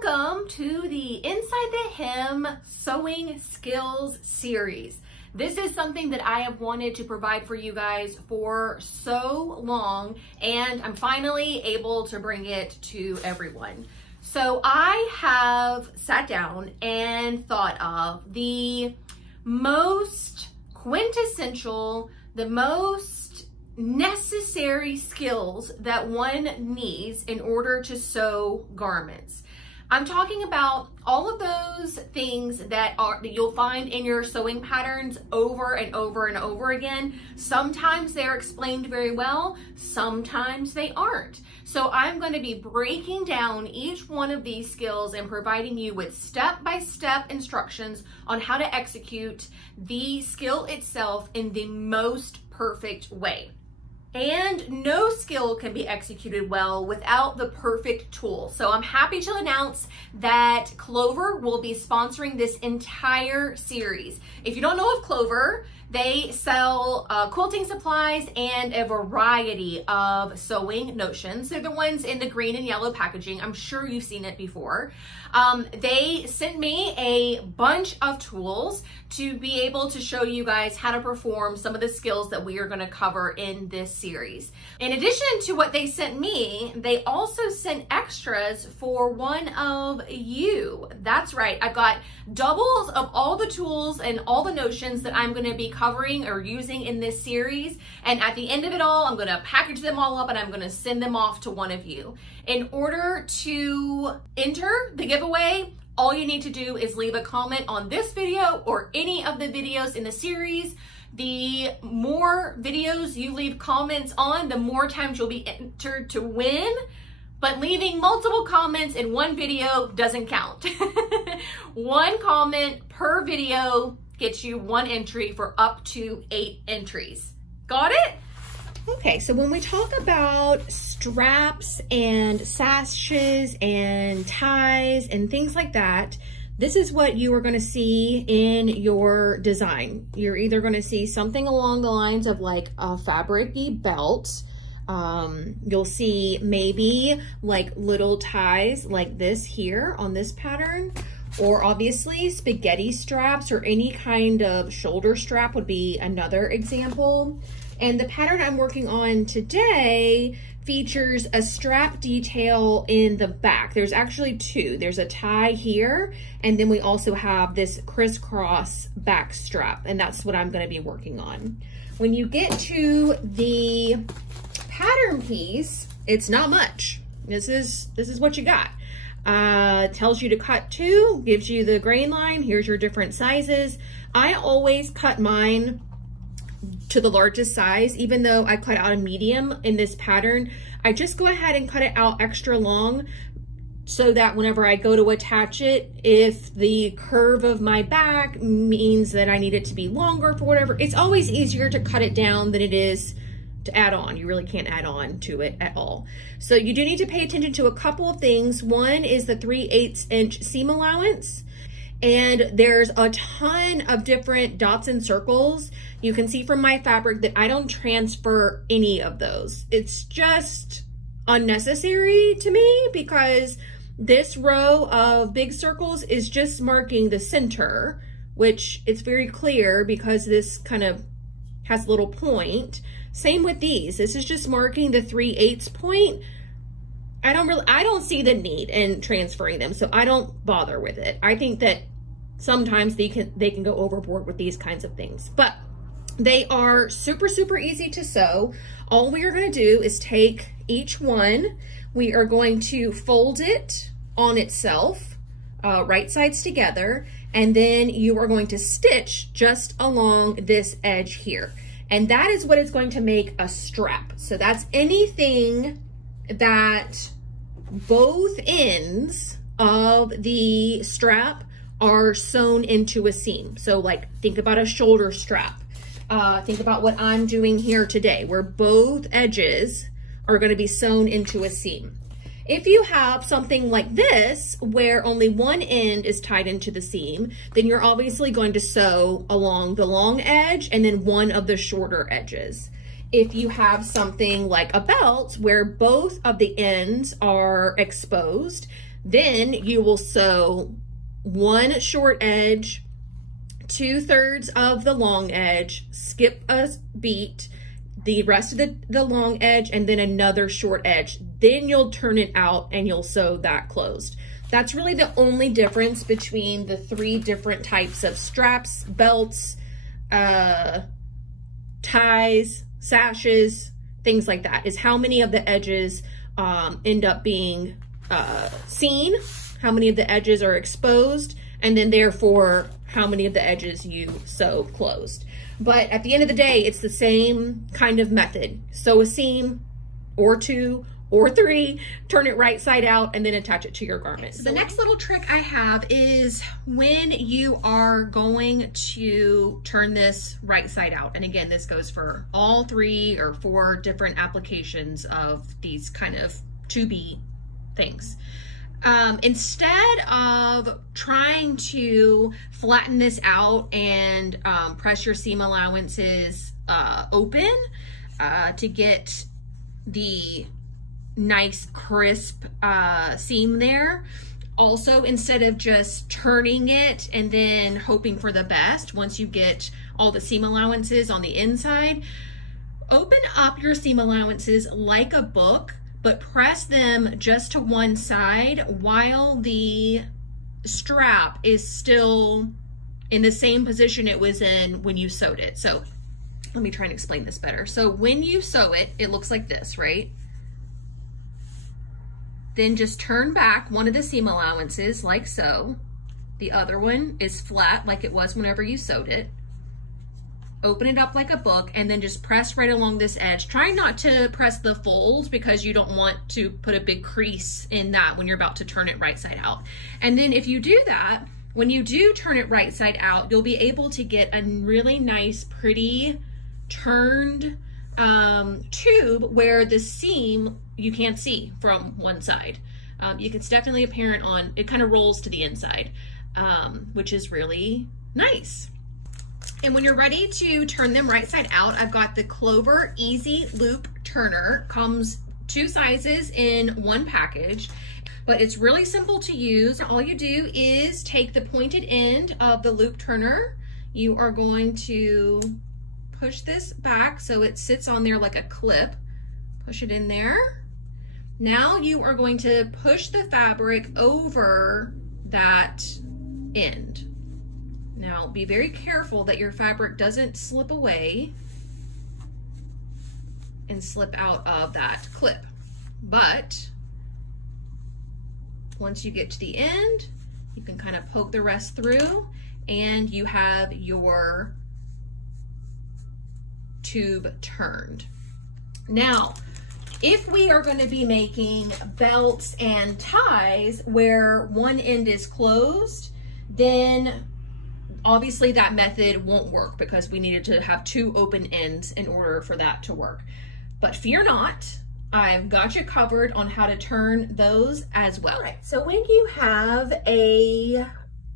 Welcome to the Inside the Hem Sewing Skills Series. This is something that I have wanted to provide for you guys for so long, and I'm finally able to bring it to everyone. So I have sat down and thought of the most quintessential, the most necessary skills that one needs in order to sew garments. I'm talking about all of those things that you'll find in your sewing patterns over and over and over again. Sometimes they're explained very well, sometimes they aren't. So I'm going to be breaking down each one of these skills and providing you with step-by-step instructions on how to execute the skill itself in the most perfect way. And no skill can be executed well without the perfect tool. So I'm happy to announce that Clover will be sponsoring this entire series. If you don't know of Clover, they sell quilting supplies and a variety of sewing notions. They're the ones in the green and yellow packaging. I'm sure you've seen it before. They sent me a bunch of tools to be able to show you guys how to perform some of the skills that we are going to cover in this series. In addition to what they sent me, they also sent extras for one of you. That's right. I've got doubles of all the tools and all the notions that I'm going to be covering or using in this series. And at the end of it all, I'm going to package them all up and I'm going to send them off to one of you. In order to enter the giveaway, all you need to do is leave a comment on this video or any of the videos in the series. The more videos you leave comments on, the more times you'll be entered to win. But leaving multiple comments in one video doesn't count. One comment per video gets you one entry for up to 8 entries. Got it? Okay, so when we talk about straps and sashes and ties and things like that, this is what you are going to see in your design. You're either going to see something along the lines of like a fabric-y belt. You'll see maybe like little ties like this here on this pattern, or obviously spaghetti straps or any kind of shoulder strap would be another example. And the pattern I'm working on today features a strap detail in the back. There's actually two. There's a tie here, and then we also have this crisscross back strap, and that's what I'm going to be working on. When you get to the pattern piece, it's not much. This is what you got. Tells you to cut 2, gives you the grain line. Here's your different sizes. I always cut mine to the largest size. Even though I cut out a medium in this pattern, I just go ahead and cut it out extra long so that whenever I go to attach it, if the curve of my back means that I need it to be longer for whatever, it's always easier to cut it down than it is to add on. You really can't add on to it at all. So you do need to pay attention to a couple of things. One is the 3/8 inch seam allowance. And there's a ton of different dots and circles. You can see from my fabric that I don't transfer any of those. It's just unnecessary to me because this row of big circles is just marking the center, which it's very clear because this kind of has a little point. Same with these. This is just marking the 3/8 point. I don't see the need in transferring them, so I don't bother with it. I think that sometimes they can go overboard with these kinds of things, but they are super, super easy to sew. All we are going to do is take each one. We are going to fold it on itself, right sides together, and then you are going to stitch just along this edge here. And that is what is going to make a strap. So that's anything that both ends of the strap are sewn into a seam. So like think about a shoulder strap. Think about what I'm doing here today, where both edges are going to be sewn into a seam. If you have something like this, where only one end is tied into the seam, then you're obviously going to sew along the long edge and then one of the shorter edges. If you have something like a belt where both of the ends are exposed, Then you will sew one short edge, 2/3 of the long edge, skip a beat, the rest of the long edge, and then another short edge. Then you'll turn it out and you'll sew that closed. That's really the only difference between the 3 different types of straps, belts, ties, sashes, things like that, is how many of the edges end up being seen, how many of the edges are exposed, and then therefore how many of the edges you sew closed. But at the end of the day, it's the same kind of method. Sew a seam or 2 or 3, turn it right side out, and then attach it to your garment. So the next little trick I have is when you are going to turn this right side out. And again, this goes for all 3 or 4 different applications of these kind of 2B things. Instead of trying to flatten this out and press your seam allowances open to get the nice crisp seam there, also instead of just turning it and then hoping for the best once you get all the seam allowances on the inside, open up your seam allowances like a book, but press them just to one side while the strap is still in the same position it was in when you sewed it. So let me try and explain this better. So when you sew it, it looks like this, right? Then just turn back one of the seam allowances like so. The other one is flat like it was whenever you sewed it. Open it up like a book and then just press right along this edge. Try not to press the fold because you don't want to put a big crease in that when you're about to turn it right side out. And then if you do that, when you do turn it right side out, you'll be able to get a really nice, pretty turned tube where the seam you can't see from one side. It's definitely apparent on, it kind of rolls to the inside, which is really nice. And when you're ready to turn them right side out, I've got the Clover Easy Loop Turner. Comes 2 sizes in one package, but it's really simple to use. All you do is take the pointed end of the loop turner. You are going to push this back so it sits on there like a clip. Push it in there. Now you are going to push the fabric over that end. Now be very careful that your fabric doesn't slip away and slip out of that clip. But once you get to the end, you can kind of poke the rest through and you have your tube turned. Now, if we are going to be making belts and ties where one end is closed, then obviously that method won't work because we needed to have 2 open ends in order for that to work. But fear not, I've got you covered on how to turn those as well. All right, so when you have a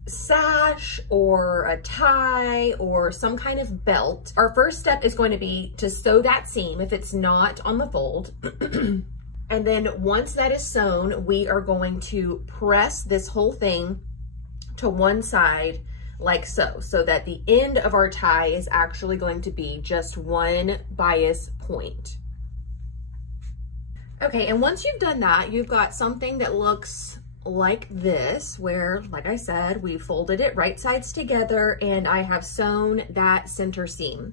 sash or a tie or some kind of belt, our first step is going to be to sew that seam if it's not on the fold. And then once that is sewn, we are going to press this whole thing to one side like so, so that the end of our tie is actually going to be just one bias point. Okay, and once you've done that, you've got something that looks like this, where, like I said, we folded it right sides together and I have sewn that center seam.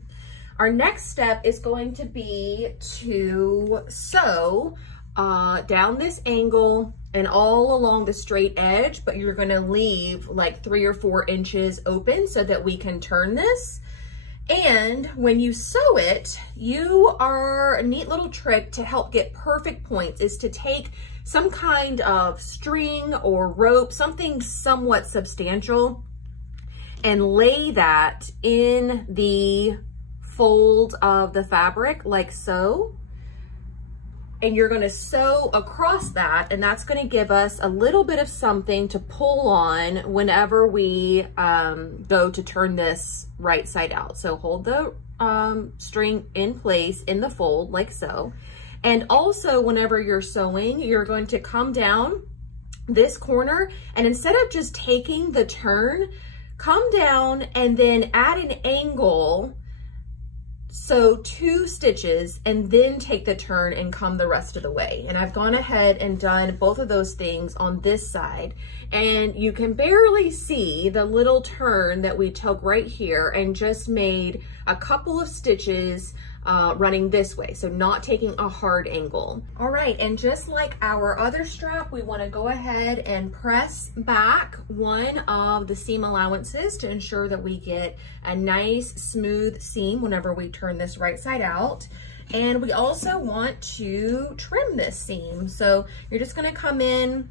Our next step is going to be to sew down this angle and all along the straight edge, but you're gonna leave like 3 or 4 inches open so that we can turn this. And when you sew it, a neat little trick to help get perfect points is to take some kind of string or rope, something somewhat substantial, and lay that in the fold of the fabric like so. And you're gonna sew across that, and that's gonna give us a little bit of something to pull on whenever we go to turn this right side out. So hold the string in place in the fold like so. And also whenever you're sewing, you're going to come down this corner, and instead of just taking the turn, come down and then add an angle, so 2 stitches, and then take the turn and come the rest of the way. And I've gone ahead and done both of those things on this side, and you can barely see the little turn that we took right here and just made a couple of stitches running this way, so not taking a hard angle. All right, and just like our other strap, we want to go ahead and press back one of the seam allowances to ensure that we get a nice smooth seam whenever we turn this right side out. And we also want to trim this seam, so you're just going to come in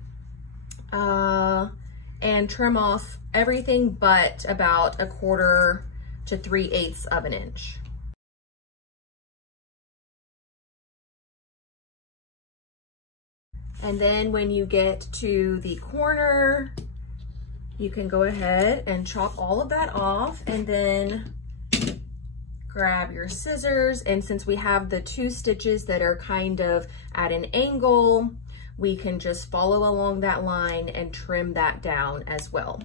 and trim off everything but about 1/4 to 3/8 of an inch. And then when you get to the corner, you can go ahead and chop all of that off, and then grab your scissors. And since we have the 2 stitches that are kind of at an angle, we can just follow along that line and trim that down as well.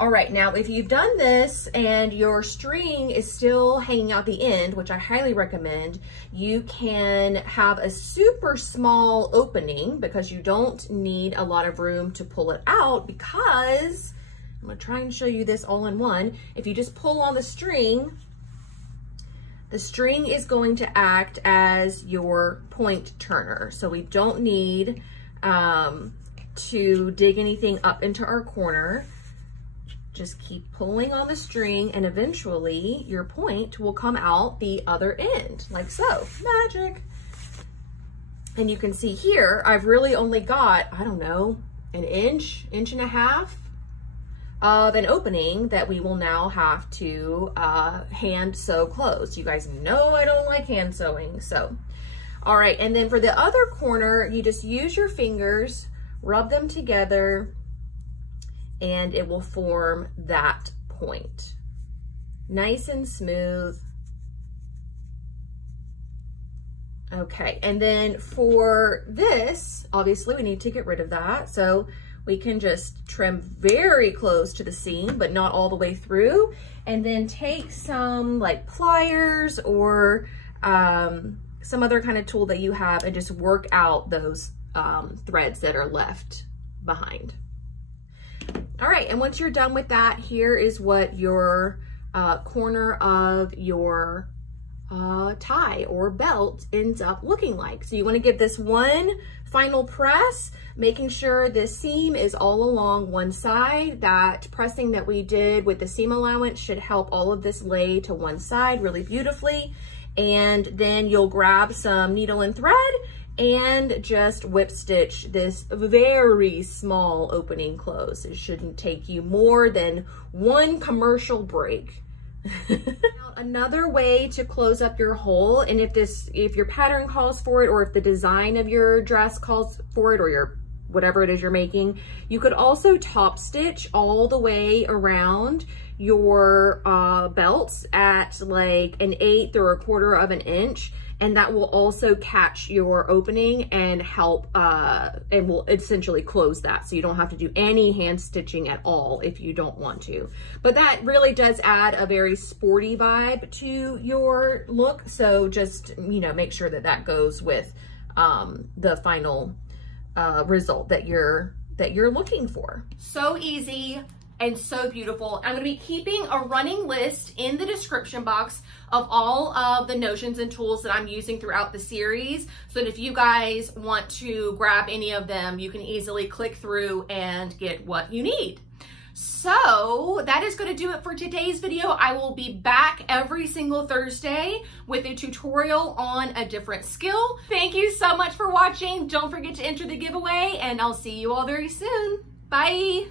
All right, now if you've done this and your string is still hanging out the end, which I highly recommend, you can have a super small opening because you don't need a lot of room to pull it out, because I'm gonna try and show you this all in one. If you just pull on the string is going to act as your point turner. So we don't need to dig anything up into our corner. Just keep pulling on the string, and eventually your point will come out the other end, like so. Magic. And you can see here, I've really only got, I don't know, an inch and a half of an opening that we will now have to hand sew closed. You guys know I don't like hand sewing, so. All right, and then for the other corner, you just use your fingers, rub them together, and it will form that point. Nice and smooth. Okay, and then for this, obviously we need to get rid of that. So we can just trim very close to the seam, but not all the way through. And then take some like pliers or some other kind of tool that you have and just work out those threads that are left behind. All right, and once you're done with that, here is what your corner of your tie or belt ends up looking like. So you want to give this one final press, making sure the seam is all along one side. That pressing that we did with the seam allowance should help all of this lay to one side really beautifully. And then you'll grab some needle and thread and just whip stitch this very small opening close. It shouldn't take you more than one commercial break. Another way to close up your hole, and if your pattern calls for it, or if the design of your dress calls for it, or your whatever it is you're making, you could also top stitch all the way around your belts at like 1/8 or 1/4 of an inch, and that will also catch your opening and help and will essentially close that, so you don't have to do any hand stitching at all if you don't want to. But that really does add a very sporty vibe to your look, so just, you know, make sure that that goes with the final result that you're looking for. So easy and so beautiful. I'm gonna be keeping a running list in the description box of all of the notions and tools that I'm using throughout the series, so that if you guys want to grab any of them, you can easily click through and get what you need. So that is going to do it for today's video. I will be back every single Thursday with a tutorial on a different skill. Thank you so much for watching. Don't forget to enter the giveaway, and I'll see you all very soon. Bye.